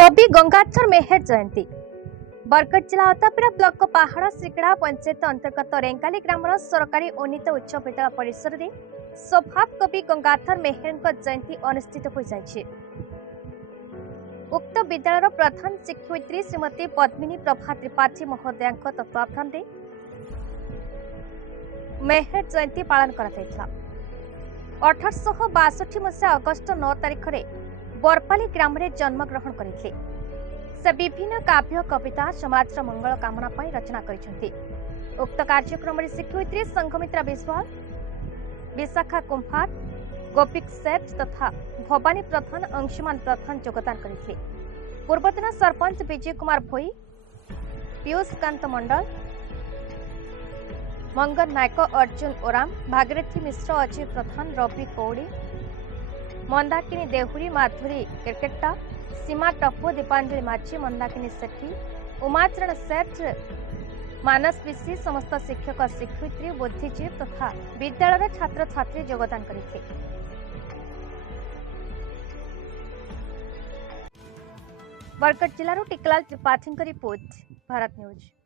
कवि गंगाधर मेहर जयंती बरगढ़ जिला अतापेरा ब्लॉक पहाड़ श्रीकड़ा पंचायत अंतर्गत रेंगाली ग्राम सरकारी उन्नीत उच्च विद्यालय परिसर में स्वभाव कवि गंगाधर मेहर जयंती अनुष्ठित हो जाए। उक्त विद्यालय प्रधान शिक्षयित्री श्रीमती पद्मिनी प्रभा त्रिपाठी महोदया तत्वावधान में मेहर जयंती पालन कर 1862 मसीहा अगस्ट 9 तारिख में बरपाली ग्राम में जन्मग्रहण करते। से विभिन्न काव्य कविता समाज मंगल कामना पर रचना करछन्ति। उक्त कार्यक्रम में शिक्षयित्री संघमित्रा विश्वाल, विशाखा कुंभार, गोपिक सेठ तथा भवानी प्रधान अंशुमान प्रधान योगदान करते। पूर्वतन सरपंच विजय कुमार भोई, पीयूष कांत मंडल, मंगन नायक, अर्जुन ओराम, भागीरथी मिश्र, अजय प्रधान, रवि कौड़ी, मंदाकिनी देहुरी, माधुरी केरकेट्टा, सीमा टप्पो, दीपांजलि माझी, मंदाकिनी सेठी, उमाचरण सेठ, मानस विशी समस्त शिक्षक शिक्षयित्री बुद्धिजीवी तथा विद्यालय छात्र छात्री योगदान करते। बरगढ़ जिलार टिकलाल त्रिपाठी रिपोर्ट, भारत न्यूज।